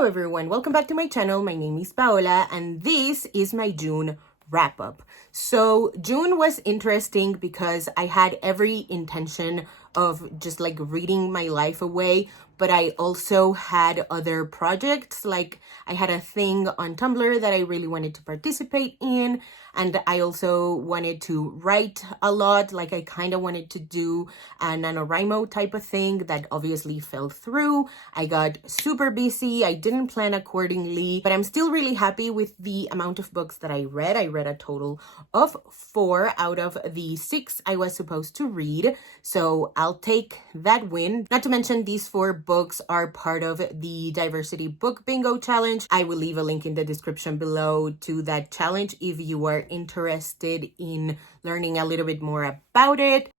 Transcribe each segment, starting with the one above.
Hello everyone, welcome back to my channel. My name is Paola and this is my June wrap up. So June was interesting because I had every intention of just like reading my life away, but I also had other projects. Like I had a thing on Tumblr that I really wanted to participate in, and I also wanted to write a lot. Like I kind of wanted to do a NaNoWriMo type of thing that obviously fell through. I got super busy. I didn't plan accordingly, but I'm still really happy with the amount of books that I read. I read a total of 4 out of the 6 I was supposed to read. So I'll take that win. Not to mention these 4 books are part of the Diversity Book Bingo Challenge. I will leave a link in the description below to that challenge if you are interested in learning a little bit more about it.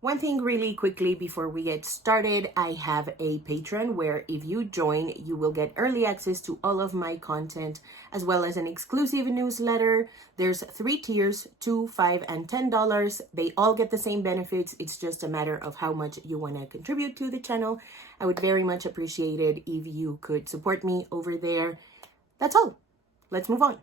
One thing really quickly before we get started, I have a Patreon where if you join, you will get early access to all of my content, as well as an exclusive newsletter. There's 3 tiers, $2, $5, and $10. They all get the same benefits. It's just a matter of how much you want to contribute to the channel. I would very much appreciate it if you could support me over there. That's all. Let's move on.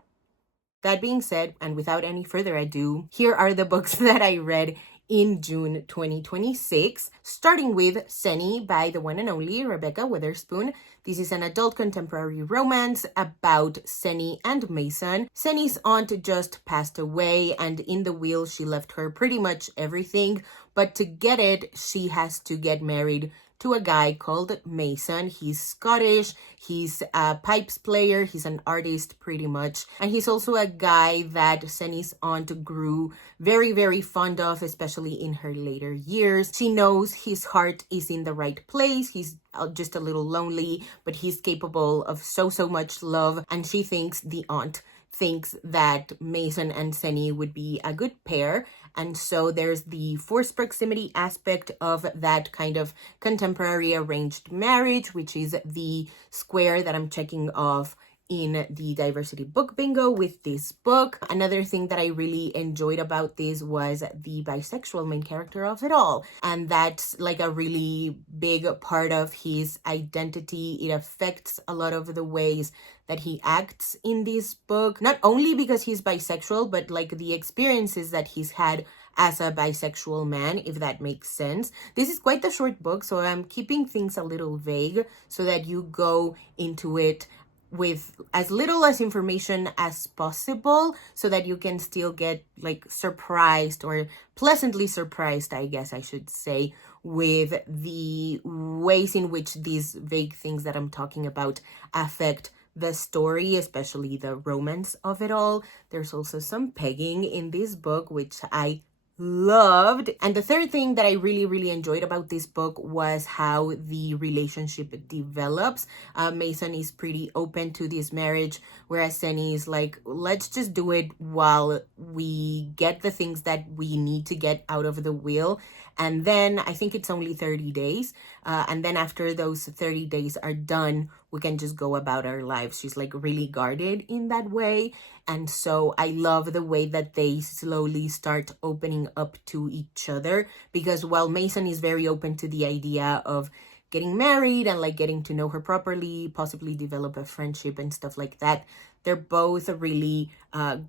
That being said, and without any further ado, here are the books that I read in June 2026, starting with Senny by the one and only Rebecca Witherspoon. This is an adult contemporary romance about Senny and Mason. Senny's aunt just passed away, and in the will she left her pretty much everything, but to get it, she has to get married to a guy called Mason. He's Scottish, he's a pipes player, he's an artist pretty much, and he's also a guy that Senny's aunt grew very, very fond of, especially in her later years. She knows his heart is in the right place. He's just a little lonely, but he's capable of so much love, and she thinks the aunt thinks that Mason and Senny would be a good pair. And so there's the forced proximity aspect of that kind of contemporary arranged marriage, which is the square that I'm checking off in the Diversity Book Bingo with this book. Another thing that I really enjoyed about this was the bisexual main character of it all. And that's like a really big part of his identity. It affects a lot of the ways that he acts in this book, not only because he's bisexual, but like the experiences that he's had as a bisexual man, if that makes sense. This is quite the short book, so I'm keeping things a little vague so that you go into it with as little as information as possible so that you can still get like surprised, or pleasantly surprised, I guess I should say, with the ways in which these vague things that I'm talking about affect the story, especially the romance of it all. There's also some pegging in this book, which I loved. And the third thing that I really enjoyed about this book was how the relationship develops. Mason is pretty open to this marriage, whereas Senny is like, let's just do it while we get the things that we need to get out of the will. And then I think it's only 30 days. And then after those 30 days are done, we can just go about our lives. She's like really guarded in that way. And so I love the way that they slowly start opening up to each other, because while Mason is very open to the idea of getting married and like getting to know her properly, possibly develop a friendship and stuff like that, they're both really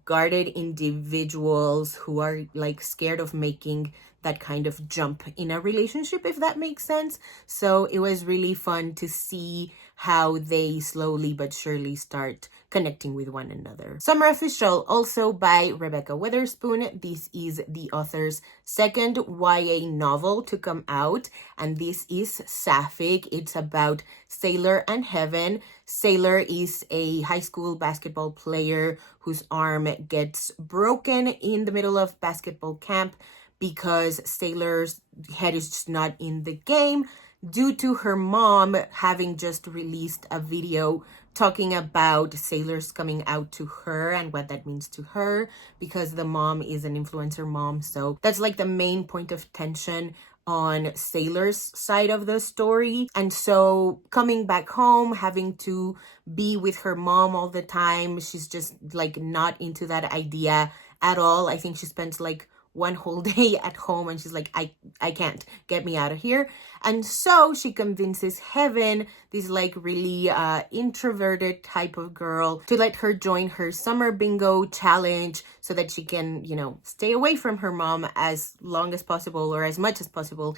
guarded individuals who are like scared of making that kind of jump in a relationship, if that makes sense. So it was really fun to see how they slowly but surely start connecting with one another. Summer Official, also by Rebecca Witherspoon. This is the author's second YA novel to come out, and this is sapphic. It's about Sailor and Heaven. Sailor is a high school basketball player whose arm gets broken in the middle of basketball camp because Sailor's head is just not in the game, due to her mom having just released a video talking about Sailor's coming out to her and what that means to her, because the mom is an influencer mom. So that's like the main point of tension on Sailor's side of the story. And so coming back home, having to be with her mom all the time, she's just like not into that idea at all. I think she spends like one whole day at home, and she's like, I can't, get me out of here. And so she convinces Heaven, this like really introverted type of girl, to let her join her summer bingo challenge so that she can, you know, stay away from her mom as long as possible, or as much as possible,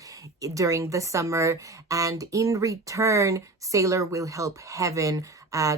during the summer. And in return, Sailor will help Heaven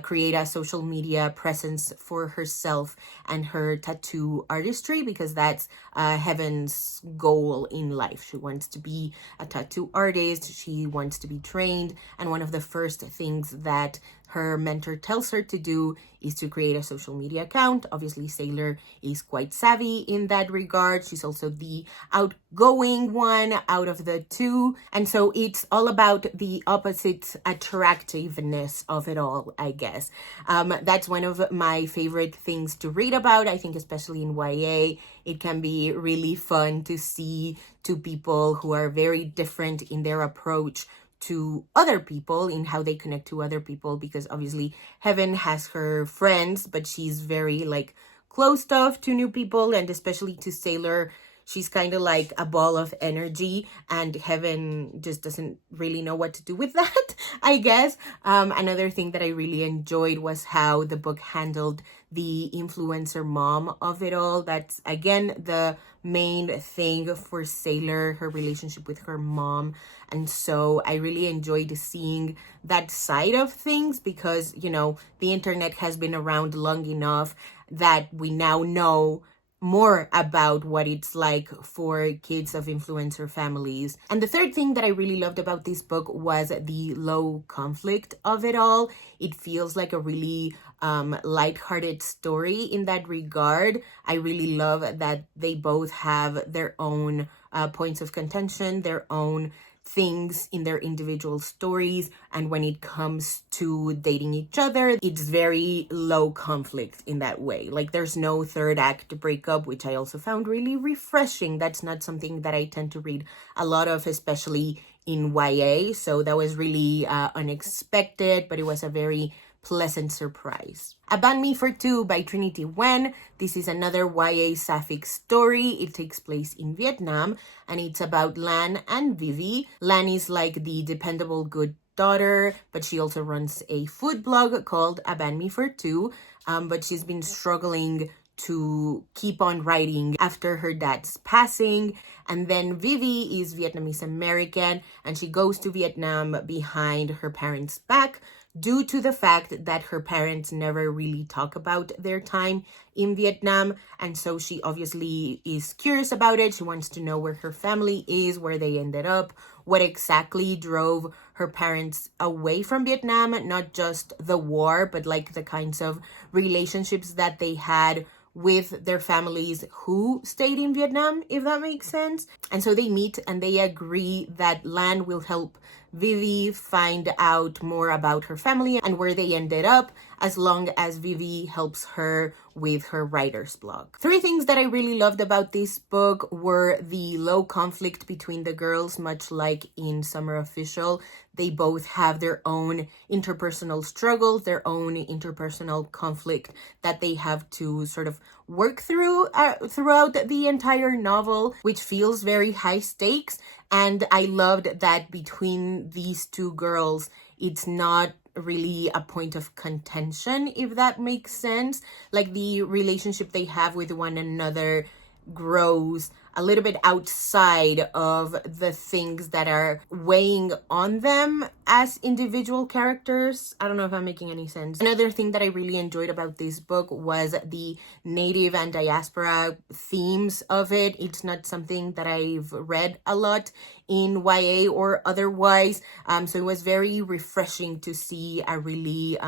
create a social media presence for herself and her tattoo artistry, because that's Heaven's goal in life. She wants to be a tattoo artist. She wants to be trained. And one of the first things that her mentor tells her to do is to create a social media account. Obviously, Sailor is quite savvy in that regard. She's also the outgoing one out of the two. And so it's all about the opposite attractiveness of it all, I guess. That's one of my favorite things to read about. I think especially in YA, it can be really fun to see two people who are very different in their approach to other people, in how they connect to other people, because obviously Heaven has her friends, but she's very like closed off to new people, and especially to Sailor, she's kind of like a ball of energy, and Heaven just doesn't really know what to do with that, I guess. Another thing that I really enjoyed was how the book handled the influencer mom of it all. That's again the main thing for Sailor, her relationship with her mom. And so I really enjoyed seeing that side of things, because, you know, the internet has been around long enough that we now know more about what it's like for kids of influencer families. And the third thing that I really loved about this book was the low conflict of it all. It feels like a really lighthearted story in that regard. I really love that they both have their own points of contention, their own things in their individual stories, and when it comes to dating each other, it's very low conflict in that way. Like, there's no third act breakup, which I also found really refreshing. That's not something that I tend to read a lot of, especially in YA, so that was really unexpected, but it was a very pleasant surprise. Abandon Me for Two by Trinity Wen. This is another YA sapphic story. It takes place in Vietnam, and it's about Lan and Vivi. Lan is like the dependable good daughter, but she also runs a food blog called Abandon Me for Two. But she's been struggling to keep on writing after her dad's passing. And then Vivi is Vietnamese American, and she goes to Vietnam behind her parents' back, due to the fact that her parents never really talk about their time in Vietnam. And so she obviously is curious about it. She wants to know where her family is, where they ended up, what exactly drove her parents away from Vietnam, not just the war, but like the kinds of relationships that they had with their families who stayed in Vietnam, if that makes sense. And so they meet and they agree that Lan will help Vivi find out more about her family and where they ended up, as long as Vivi helps her with her writer's block. Three things that I really loved about this book were the low conflict between the girls, much like in Summer Official. They both have their own interpersonal struggles, their own interpersonal conflict that they have to sort of work through throughout the entire novel, which feels very high stakes. And I loved that between these two girls, it's not really a point of contention, if that makes sense. Like, the relationship they have with one another grows a little bit outside of the things that are weighing on them as individual characters. I don't know if I'm making any sense. Another thing that I really enjoyed about this book was the native and diaspora themes of it. It's not something that I've read a lot in YA or otherwise, so it was very refreshing to see a really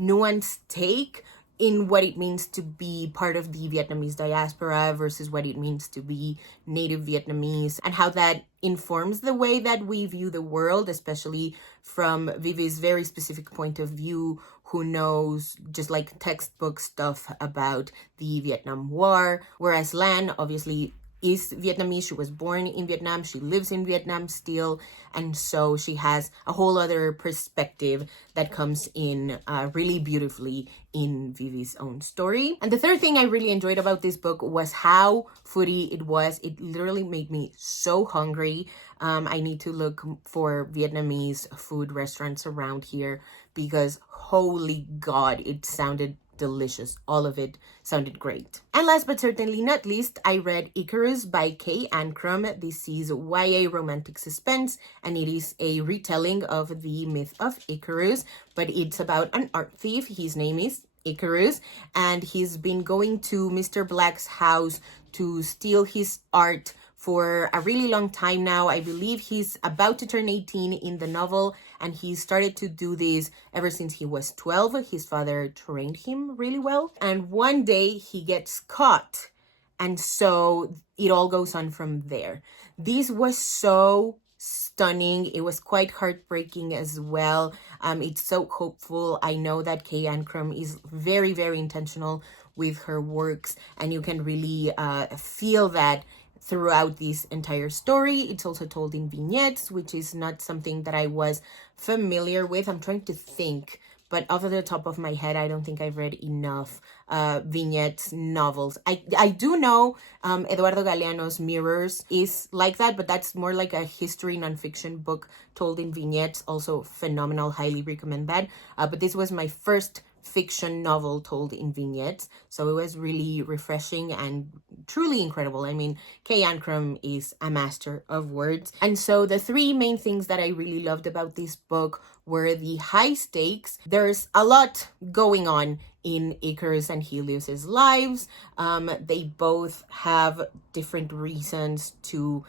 nuanced take in what it means to be part of the Vietnamese diaspora versus what it means to be native Vietnamese, and how that informs the way that we view the world, especially from Vivi's very specific point of view, who knows just like textbook stuff about the Vietnam War, whereas Lan obviously is Vietnamese. She was born in Vietnam. She lives in Vietnam still. And so she has a whole other perspective that comes in really beautifully in Vivi's own story. And the third thing I really enjoyed about this book was how foodie it was. It literally made me so hungry. I need to look for Vietnamese food restaurants around here because holy God, it sounded delicious. All of it sounded great. And last but certainly not least, I read Icarus by Kay Ancrum. This is YA romantic suspense, and it is a retelling of the myth of Icarus, but it's about an art thief. His name is Icarus, and he's been going to Mr. Black's house to steal his art for a really long time now. I believe he's about to turn 18 in the novel, and he started to do this ever since he was 12. His father trained him really well, and one day he gets caught, and so it all goes on from there. This was so stunning. It was quite heartbreaking as well. It's so hopeful. I know that Kay Ancrum is very, very intentional with her works, and you can really feel that throughout this entire story. It's also told in vignettes, which is not something that I was familiar with. I'm trying to think, but off the top of my head, I don't think I've read enough vignettes novels. I do know Eduardo Galeano's Mirrors is like that, but that's more like a history nonfiction book told in vignettes. Also phenomenal, highly recommend that. But this was my first fiction novel told in vignettes, so it was really refreshing and truly incredible. I mean, Kay Ancrum is a master of words. And so the three main things that I really loved about this book were the high stakes. There's a lot going on in Icarus and Helios's lives. They both have different reasons to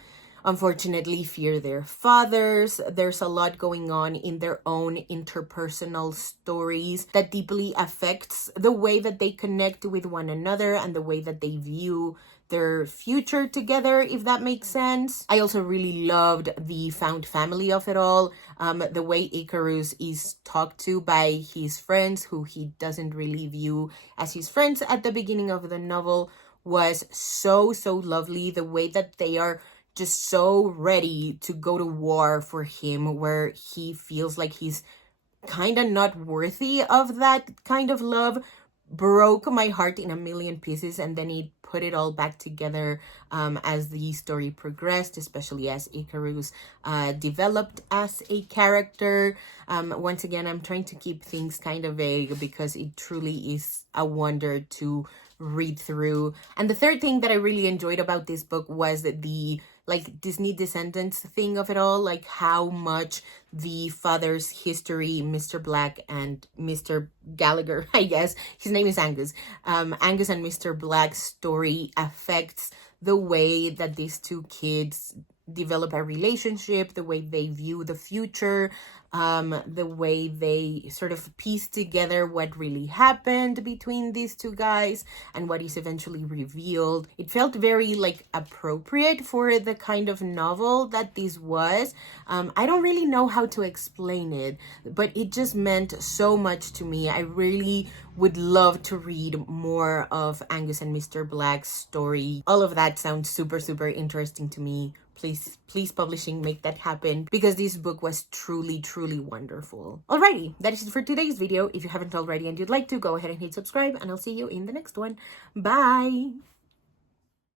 unfortunately fear their fathers. There's a lot going on in their own interpersonal stories that deeply affects the way that they connect with one another and the way that they view their future together, if that makes sense. I also really loved the found family of it all. The way Icarus is talked to by his friends, who he doesn't really view as his friends at the beginning of the novel, was so lovely. The way that they are just so ready to go to war for him, where he feels like he's kind of not worthy of that kind of love, broke my heart in a million pieces. And then he put it all back together as the story progressed, especially as Icarus developed as a character. Once again, I'm trying to keep things kind of vague because it truly is a wonder to read through. And the third thing that I really enjoyed about this book was the Disney descendants thing of it all, like how much the father's history, Mr. Black and Mr. Gallagher, I guess his name is Angus, Angus and Mr. Black's story affects the way that these two kids develop a relationship, the way they view the future, the way they sort of piece together what really happened between these two guys and what is eventually revealed. It felt very appropriate for the kind of novel that this was. I don't really know how to explain it, but it just meant so much to me. I really would love to read more of Angus and Mr. Black's story. All of that sounds super interesting to me. Please publishing, make that happen, because this book was truly wonderful. Alrighty, that is it for today's video. If you haven't already and you'd like to, go ahead and hit subscribe, and I'll see you in the next one. Bye!